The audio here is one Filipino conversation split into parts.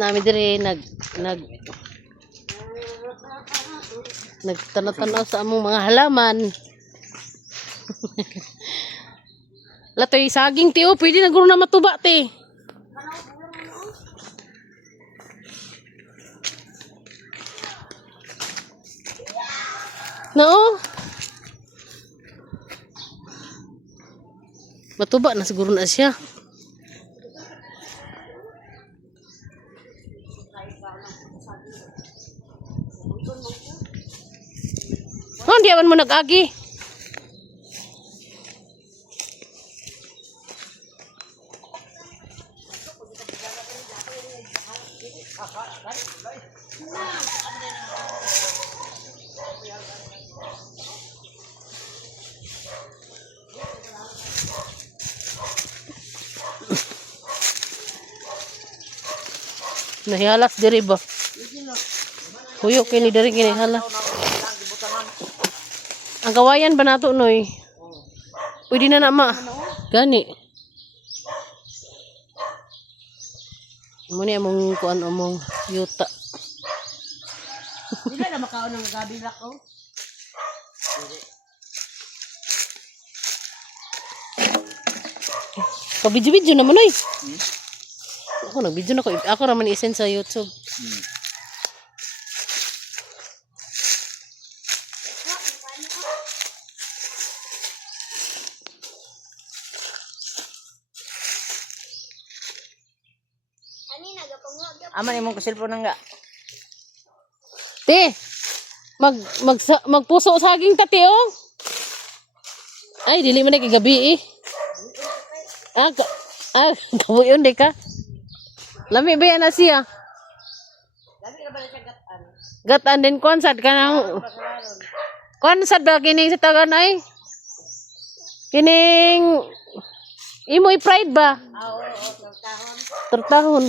Namin dire nagtanaw-tanaw sa among mga halaman. Latoy saging ti, oh, pwede na guro na matuba ti. No. Matuba na siguro na siya. Oh, di aman mo nag-agi. Nahihalas diri ba? Huyo kini diri kini hala. Ang kawayan ba nato noy? Pwede na na ma. Gani. Muni among kuan among yuta. Dili na makaon ng gabi lako. Kabidyo-bidyo naman oy. Ako nagbidyo na ko. Ako raman isen sa YouTube. Aman imong kasilpon nga. Te, magpuso saging ta te oh. Ay, dili man na gabi eh. Kabuyon di ka. Lami ba yan na siya? Lami na ba na siya gatan? Gatan din konsad ka nang. Konsad ba kining sa tagan ay? Kining imo i-pride ba? Oo, tortahon. Tortahon.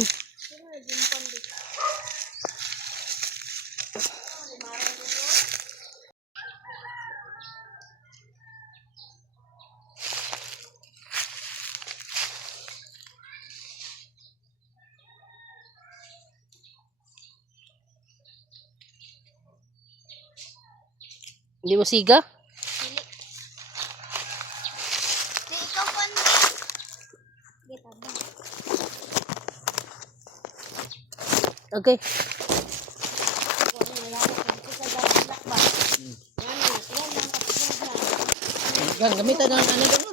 Hindi mo siga? Okay. Gan gamitan na ano dito.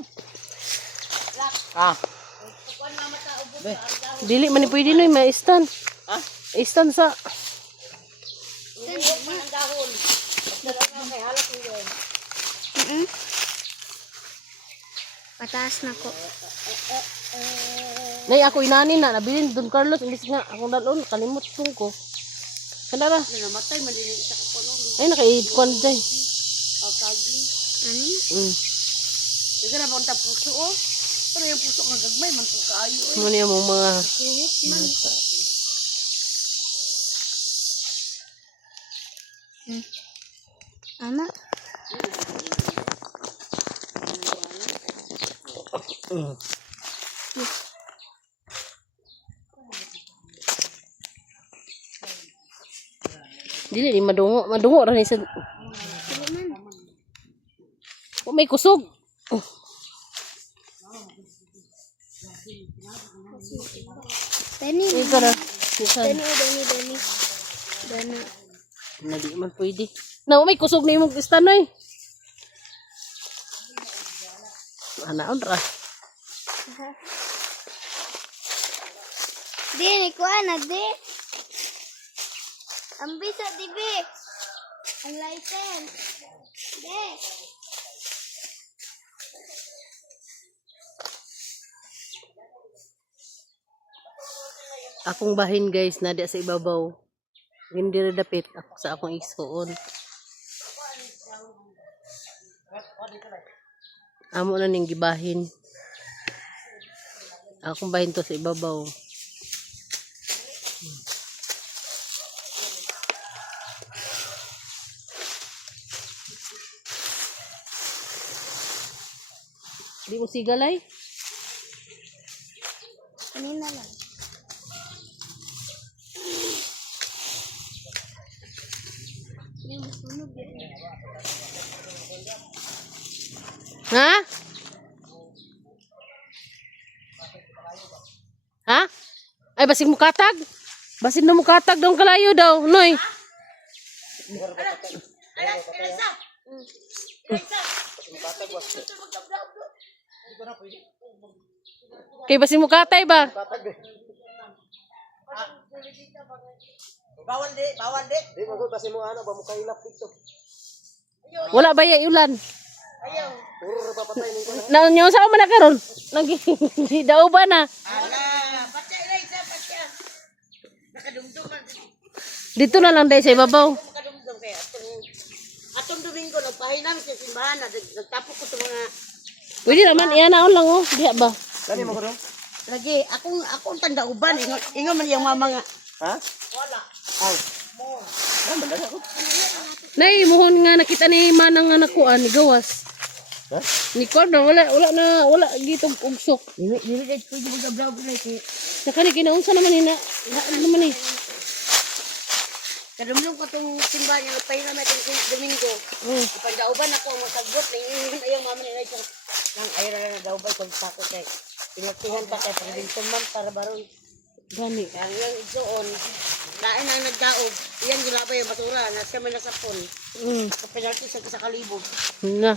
Dili man ni pwede no, may stand. Ha? Stand sa. Pataas na ko. Nay ako inanin na nabilin Don Carlos imbis nga akong dalon kalimot tong ko. Kanara. Namatay man din sa kapuno. Ay nakaikon day. Kagi. Ano? Ika na punta puso oh. Pero yung puso nga gagmay man to kaayo eh. Muna yung mga Ano? dili ni madungo ra ni sa. O may kusog. Dani. Ito ra. Dani. Na di man pwede. Na may kusog na imong istanoy. Anaon ra. Di, ni ko anak, di. Ang bisa, di, be. Ang license. Di. Akong bahin guys na di sa ibabaw. Hindi ra dapit ako sa akong isuon. Amo na ning gibahin. Akong bahin to sa ibabaw. Di mo sigalay? Kanina lang. Ha? Ha? Ay, basig mukatag? Basin na mukatag daw ang kalayo daw, Noy. Kay basig mukatay ba? Bawal di, bawal di. Di magod kasi mo ano ba mo kailap dito. Wala ba ya ulan? Ayaw. Puro ra papatay ning kuno. Na nyo sa man na karon? Nagi daw ba na? Ala, patya na isa, patya. Nakadumdum man. Dito na lang dai sa ibabaw. Nakadumdum kaya. Atong Domingo, nagpahay namin sa simbahan. Nagtapok ko itong mga... Pwede naman ianaon lang oh, diha ba? Kani mo guro? Lagi, akong tanda uban. Ingon man yung mga mga... Ha? Wala. Ay. Naman dala ko. Nay, muhon nga nakita ni manang nga nakuan ni gawas. Ha? Ni Kwan na wala dito ugsok. Dili dahil pwede mag-vlog na ito. Nakani kinaunsa naman ni na naman ni. Kadumdum ko itong simbahan yung nagpahay namin itong Domingo. Ipagdauban ako ang masagbot. Nangingihin ayaw mama nila isang... Nang ayaw na nagdauban kung sako kay... Pinagtihan pa kay pagdintuman para baron. Gani. Ang yung igsoon, lain ang nagdaog, iyan gilabay yung basura, na siya may nasapon. Kapinalti sa kalibog. Na.